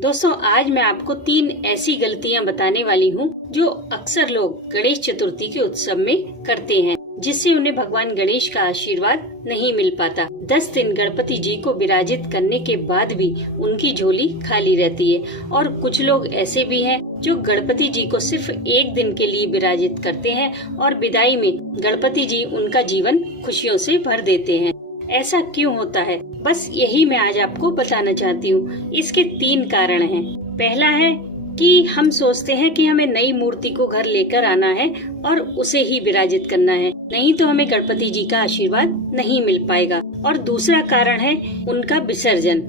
दोस्तों, आज मैं आपको 3 ऐसी गलतियां बताने वाली हूं जो अक्सर लोग गणेश चतुर्थी के उत्सव में करते हैं, जिससे उन्हें भगवान गणेश का आशीर्वाद नहीं मिल पाता। 10 दिन गणपति जी को विराजित करने के बाद भी उनकी झोली खाली रहती है। और कुछ लोग ऐसे भी हैं जो गणपति जी को सिर्फ 1 दिन के लिए विराजित करते हैं और विदाई में गणपति जी उनका जीवन खुशियों से भर देते हैं। ऐसा क्यों होता है, बस यही मैं आज आपको बताना चाहती हूँ। इसके 3 कारण हैं। पहला है कि हम सोचते हैं कि हमें नई मूर्ति को घर लेकर आना है और उसे ही विराजित करना है, नहीं तो हमें गणपति जी का आशीर्वाद नहीं मिल पाएगा। और दूसरा कारण है उनका विसर्जन,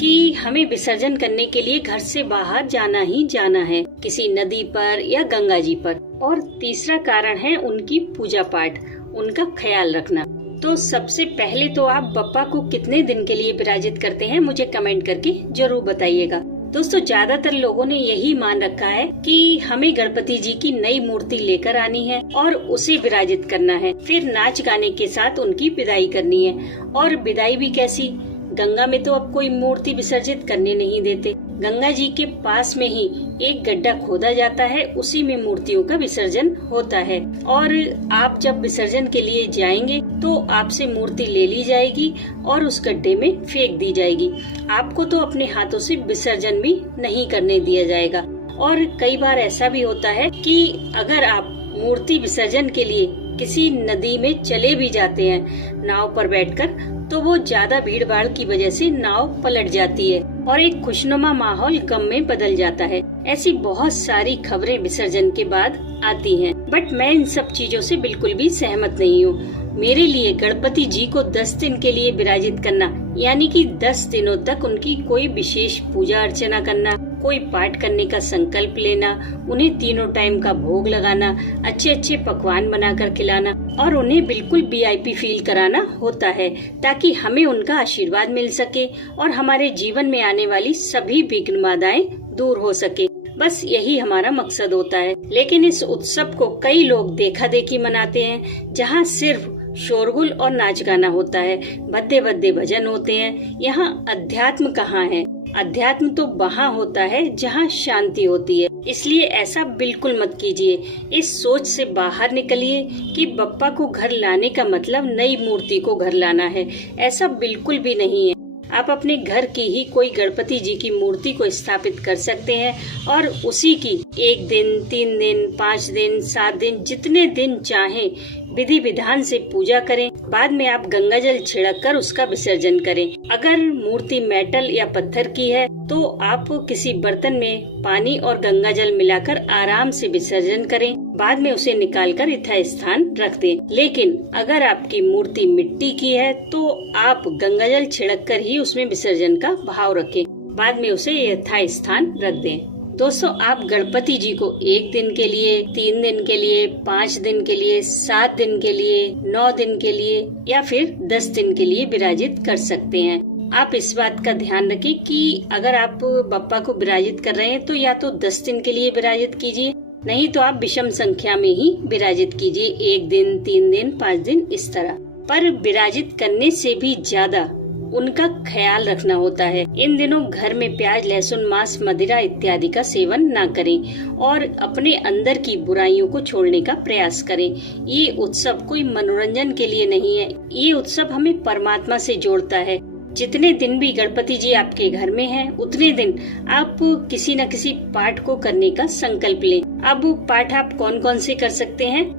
कि हमें विसर्जन करने के लिए घर से बाहर जाना ही जाना है, किसी नदी पर या गंगा जी पर। और तीसरा कारण है उनकी पूजा पाठ, उनका ख्याल रखना। तो सबसे पहले तो आप बप्पा को कितने दिन के लिए विराजित करते हैं, मुझे कमेंट करके जरूर बताइएगा। दोस्तों, ज्यादातर लोगों ने यही मान रखा है कि हमें गणपति जी की नई मूर्ति लेकर आनी है और उसे विराजित करना है, फिर नाच गाने के साथ उनकी विदाई करनी है। और विदाई भी कैसी? गंगा में तो अब कोई मूर्ति विसर्जित करने नहीं देते। गंगा जी के पास में ही एक गड्ढा खोदा जाता है, उसी में मूर्तियों का विसर्जन होता है। और आप जब विसर्जन के लिए जाएंगे तो आपसे मूर्ति ले ली जाएगी और उस गड्ढे में फेंक दी जाएगी। आपको तो अपने हाथों से विसर्जन भी नहीं करने दिया जाएगा। और कई बार ऐसा भी होता है कि अगर आप मूर्ति विसर्जन के लिए किसी नदी में चले भी जाते हैं नाव पर बैठकर, तो वो ज्यादा भीड़ भाड़ की वजह से नाव पलट जाती है और एक खुशनुमा माहौल गम में बदल जाता है। ऐसी बहुत सारी खबरें विसर्जन के बाद आती हैं, बट मैं इन सब चीजों से बिल्कुल भी सहमत नहीं हूँ। मेरे लिए गणपति जी को 10 दिन के लिए विराजित करना, यानी कि 10 दिनों तक उनकी कोई विशेष पूजा अर्चना करना, कोई पाठ करने का संकल्प लेना, उन्हें तीनों टाइम का भोग लगाना, अच्छे अच्छे पकवान बनाकर खिलाना और उन्हें बिल्कुल VIP फील कराना होता है, ताकि हमें उनका आशीर्वाद मिल सके और हमारे जीवन में आने वाली सभी विघ्न बाधाएं दूर हो सके। बस यही हमारा मकसद होता है। लेकिन इस उत्सव को कई लोग देखा देखी मनाते हैं, जहाँ सिर्फ शोरगुल और नाच गाना होता है, भद्दे भद्दे भजन होते हैं। यहाँ अध्यात्म कहाँ है? अध्यात्म तो वहाँ होता है जहाँ शांति होती है। इसलिए ऐसा बिल्कुल मत कीजिए। इस सोच से बाहर निकलिए कि बप्पा को घर लाने का मतलब नई मूर्ति को घर लाना है। ऐसा बिल्कुल भी नहीं है। आप अपने घर की ही कोई गणपति जी की मूर्ति को स्थापित कर सकते हैं और उसी की 1 दिन, 3 दिन, 5 दिन, 7 दिन, जितने दिन चाहें विधि विधान से पूजा करें। बाद में आप गंगा जल छिड़क कर उसका विसर्जन करें। अगर मूर्ति मेटल या पत्थर की है तो आप किसी बर्तन में पानी और गंगा जल मिलाकर आराम से विसर्जन करें। बाद में उसे निकालकर यथास्थान रख दें। लेकिन अगर आपकी मूर्ति मिट्टी की है तो आप गंगा जल छिड़क कर ही उसमें विसर्जन का भाव रखें। बाद में उसे यथास्थान रख दें। दोस्तों, आप गणपति जी को 1 दिन के लिए, 3 दिन के लिए, 5 दिन के लिए, 7 दिन के लिए, 9 दिन के लिए या फिर 10 दिन के लिए विराजित कर सकते हैं। आप इस बात का ध्यान रखें कि अगर आप बप्पा को विराजित कर रहे हैं तो या तो 10 दिन के लिए विराजित कीजिए, नहीं तो आप विषम संख्या में ही विराजित कीजिए, 1 दिन, 3 दिन, 5 दिन, इस तरह। पर विराजित करने से भी ज्यादा उनका ख्याल रखना होता है। इन दिनों घर में प्याज, लहसुन, मांस, मदिरा इत्यादि का सेवन ना करें और अपने अंदर की बुराइयों को छोड़ने का प्रयास करें। ये उत्सव कोई मनोरंजन के लिए नहीं है, ये उत्सव हमें परमात्मा से जोड़ता है। जितने दिन भी गणपति जी आपके घर में हैं, उतने दिन आप किसी न किसी पाठ को करने का संकल्प लें। अब पाठ आप कौन कौन से कर सकते हैं?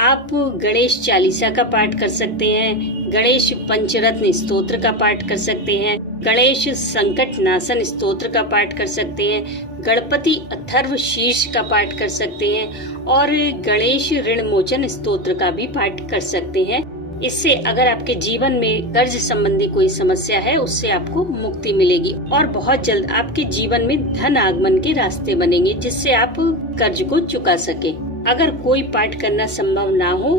आप गणेश चालीसा का पाठ कर सकते हैं, गणेश पंचरत्न स्तोत्र का पाठ कर सकते हैं, गणेश संकट नाशन स्तोत्र का पाठ कर सकते हैं, गणपति अथर्व शीर्ष का पाठ कर सकते हैं और गणेश ऋण मोचन स्तोत्र का भी पाठ कर सकते हैं। इससे अगर आपके जीवन में कर्ज संबंधी कोई समस्या है, उससे आपको मुक्ति मिलेगी और बहुत जल्द आपके जीवन में धन आगमन के रास्ते बनेंगे, जिससे आप कर्ज को चुका सके। अगर कोई पाठ करना संभव ना हो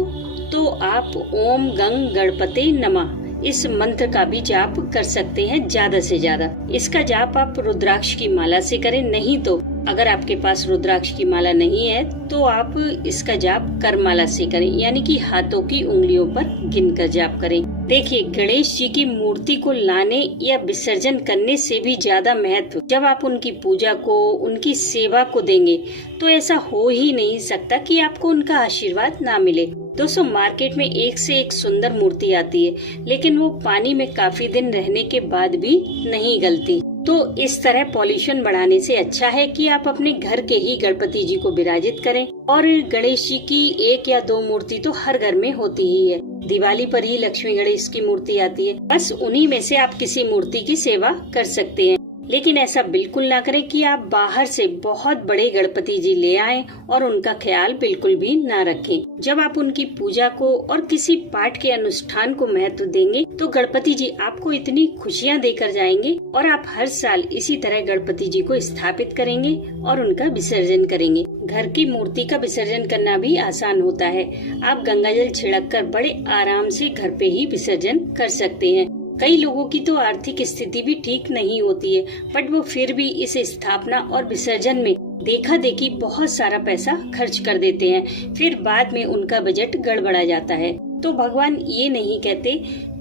तो आप ओम गंग गणपते नमः इस मंत्र का भी जाप कर सकते हैं ज्यादा से ज्यादा। इसका जाप आप रुद्राक्ष की माला से करें, नहीं तो अगर आपके पास रुद्राक्ष की माला नहीं है तो आप इसका जाप करमाला से करें, यानी कि हाथों की उंगलियों पर गिनकर जाप करें। देखिए, गणेश जी की मूर्ति को लाने या विसर्जन करने से भी ज्यादा महत्व जब आप उनकी पूजा को, उनकी सेवा को देंगे, तो ऐसा हो ही नहीं सकता कि आपको उनका आशीर्वाद ना मिले। दोस्तों, मार्केट में एक से एक सुंदर मूर्ति आती है, लेकिन वो पानी में काफी दिन रहने के बाद भी नहीं गलती। तो इस तरह पॉल्यूशन बढ़ाने से अच्छा है कि आप अपने घर के ही गणपति जी को विराजित करें। और गणेश जी की 1 या 2 मूर्ति तो हर घर में होती ही है। दिवाली पर ही लक्ष्मी गणेश की मूर्ति आती है, बस उन्हीं में से आप किसी मूर्ति की सेवा कर सकते हैं। लेकिन ऐसा बिल्कुल ना करें कि आप बाहर से बहुत बड़े गणपति जी ले आएं और उनका ख्याल बिल्कुल भी ना रखें। जब आप उनकी पूजा को और किसी पाठ के अनुष्ठान को महत्व देंगे, तो गणपति जी आपको इतनी खुशियां देकर जाएंगे और आप हर साल इसी तरह गणपति जी को स्थापित करेंगे और उनका विसर्जन करेंगे। घर की मूर्ति का विसर्जन करना भी आसान होता है। आप गंगाजल छिड़ककर बड़े आराम से घर पे ही विसर्जन कर सकते हैं। कई लोगों की तो आर्थिक स्थिति भी ठीक नहीं होती है, बट वो फिर भी इस स्थापना और विसर्जन में देखा देखी बहुत सारा पैसा खर्च कर देते हैं। फिर बाद में उनका बजट गड़बड़ा जाता है। तो भगवान ये नहीं कहते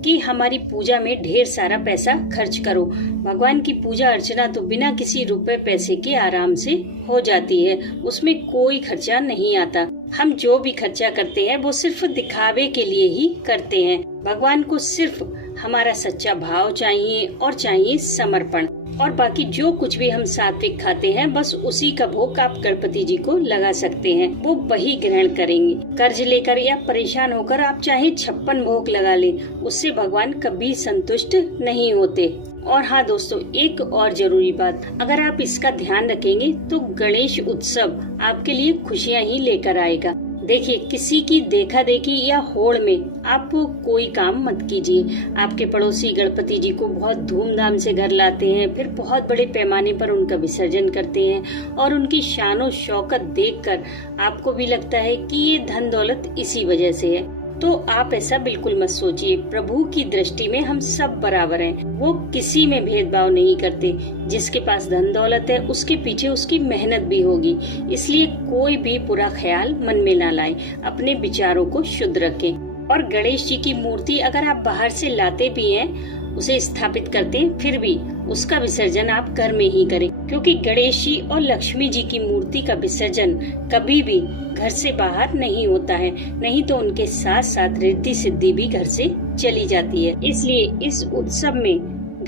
कि हमारी पूजा में ढेर सारा पैसा खर्च करो। भगवान की पूजा अर्चना तो बिना किसी रुपए पैसे के आराम से हो जाती है, उसमें कोई खर्चा नहीं आता। हम जो भी खर्चा करते हैं वो सिर्फ दिखावे के लिए ही करते हैं। भगवान को सिर्फ हमारा सच्चा भाव चाहिए और चाहिए समर्पण। और बाकी जो कुछ भी हम सात्विक खाते हैं, बस उसी का भोग आप गणपति जी को लगा सकते हैं, वो वही ग्रहण करेंगे। कर्ज लेकर या परेशान होकर आप चाहे 56 भोग लगा लें, उससे भगवान कभी संतुष्ट नहीं होते। और हाँ दोस्तों, एक और जरूरी बात, अगर आप इसका ध्यान रखेंगे तो गणेश उत्सव आपके लिए खुशियाँ ही लेकर आएगा। देखिए, किसी की देखा देखी या होड़ में आप कोई काम मत कीजिए। आपके पड़ोसी गणपति जी को बहुत धूमधाम से घर लाते हैं, फिर बहुत बड़े पैमाने पर उनका विसर्जन करते हैं और उनकी शानो शौकत देखकर आपको भी लगता है कि ये धन दौलत इसी वजह से है। तो आप ऐसा बिल्कुल मत सोचिए। प्रभु की दृष्टि में हम सब बराबर हैं। वो किसी में भेदभाव नहीं करते। जिसके पास धन दौलत है, उसके पीछे उसकी मेहनत भी होगी। इसलिए कोई भी बुरा ख्याल मन में ना लाएं, अपने विचारों को शुद्ध रखें। और गणेश जी की मूर्ति अगर आप बाहर से लाते भी हैं, उसे स्थापित करते हैं, फिर भी उसका विसर्जन आप घर में ही करें, क्योंकि गणेश जी और लक्ष्मी जी की मूर्ति का विसर्जन कभी भी घर से बाहर नहीं होता है। नहीं तो उनके साथ साथ रिद्धि सिद्धि भी घर से चली जाती है। इसलिए इस उत्सव में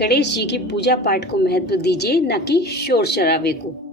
गणेश जी की पूजा पाठ को महत्व दीजिए, न कि शोर शराबे को।